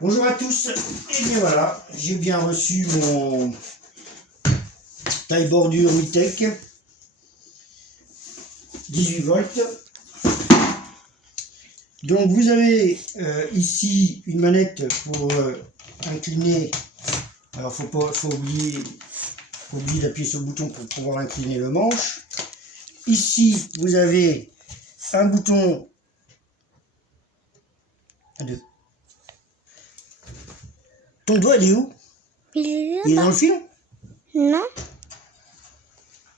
Bonjour à tous, et bien voilà, j'ai bien reçu mon taille bordure Mitech 18 volts. Donc vous avez ici une manette pour incliner. Alors faut oublier d'appuyer sur le bouton pour pouvoir incliner le manche. Ici vous avez un bouton. Ton doigt il est où? Il est dans le fil? Non.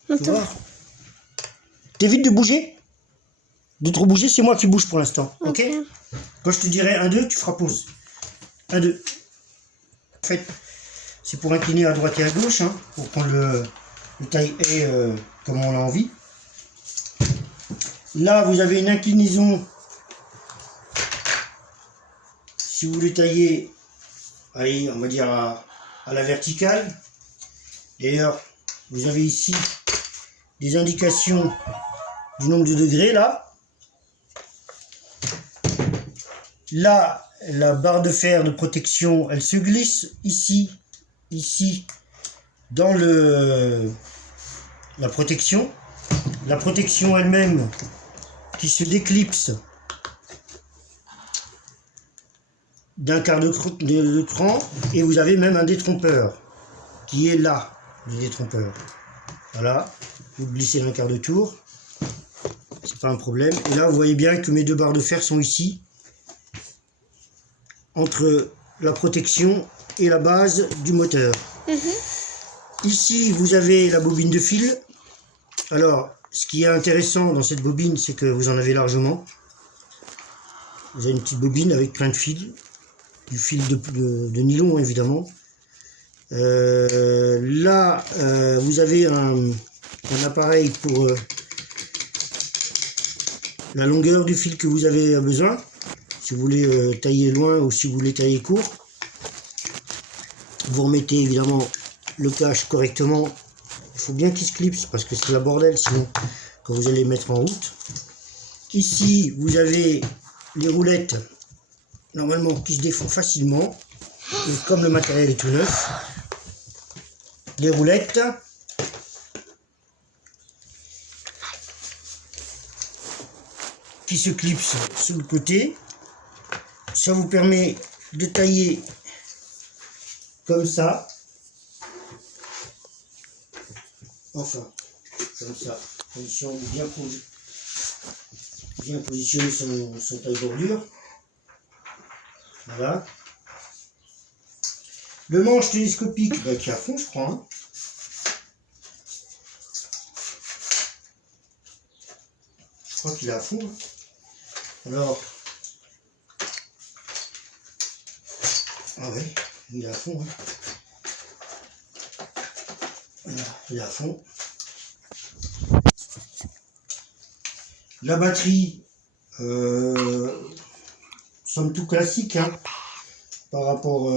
Tu vois? T'évites de bouger? De trop bouger, c'est moi qui bouge pour l'instant. Ok? Quand je te dirai 1, 2, tu feras pause. 1, 2. En fait, c'est pour incliner à droite et à gauche, hein, pour prendre le taille A comme on a envie. Là, vous avez une inclinaison. Si vous voulez tailler, allez, on va dire à la verticale. D'ailleurs, vous avez ici des indications du nombre de degrés, là. Là, la barre de fer de protection, elle se glisse ici, dans la protection. La protection elle-même qui se déclipse d'un quart de cran, et vous avez même un détrompeur qui est là, le détrompeur. Voilà, vous glissez d'un quart de tour, c'est pas un problème. Et là, vous voyez bien que mes deux barres de fer sont ici, entre la protection et la base du moteur. Ici, vous avez la bobine de fil. Alors, ce qui est intéressant dans cette bobine, c'est que vous en avez largement. Vous avez une petite bobine avec plein de fils. Du fil de nylon, évidemment. Là, vous avez un appareil pour la longueur du fil que vous avez besoin. Si vous voulez tailler loin ou si vous voulez tailler court. Vous remettez évidemment le cache correctement. Il faut bien qu'il se clipse parce que c'est la bordel sinon quand vous allez mettre en route. Ici, vous avez les roulettes normalement qui se défont facilement. Et comme le matériel est tout neuf, les roulettes qui se clipsent sur le côté. Ça vous permet de tailler comme ça. Enfin, comme ça. Position bien positionner son taille bordure. Voilà. Le manche télescopique qui est à fond, je crois. Hein. Je crois qu'il est à fond. Hein. Alors. Ah oui, il est à fond. Hein. Voilà, il est à fond. La batterie, somme toute classique, hein, par rapport...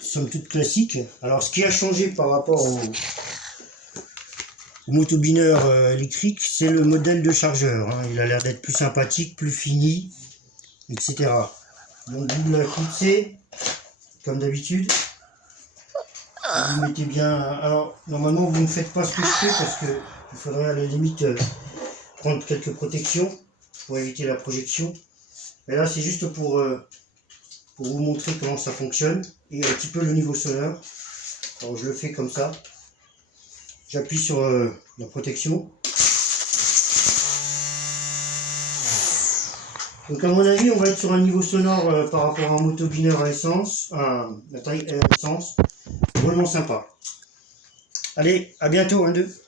somme toute classique. Alors, ce qui a changé par rapport au motobineur électrique, c'est le modèle de chargeur. Hein. Il a l'air d'être plus sympathique, plus fini, etc. Donc, vous la clipsez, comme d'habitude. Vous mettez bien... Alors, normalement, vous ne faites pas ce que je fais parce que il faudrait à la limite prendre quelques protections pour éviter la projection. Mais là, c'est juste pour vous montrer comment ça fonctionne et un petit peu le niveau sonore. Alors, je le fais comme ça. J'appuie sur la protection. Donc, à mon avis, on va être sur un niveau sonore par rapport à un motobineur à essence, à la taille à essence. Vraiment sympa. Allez, à bientôt, 1, 2.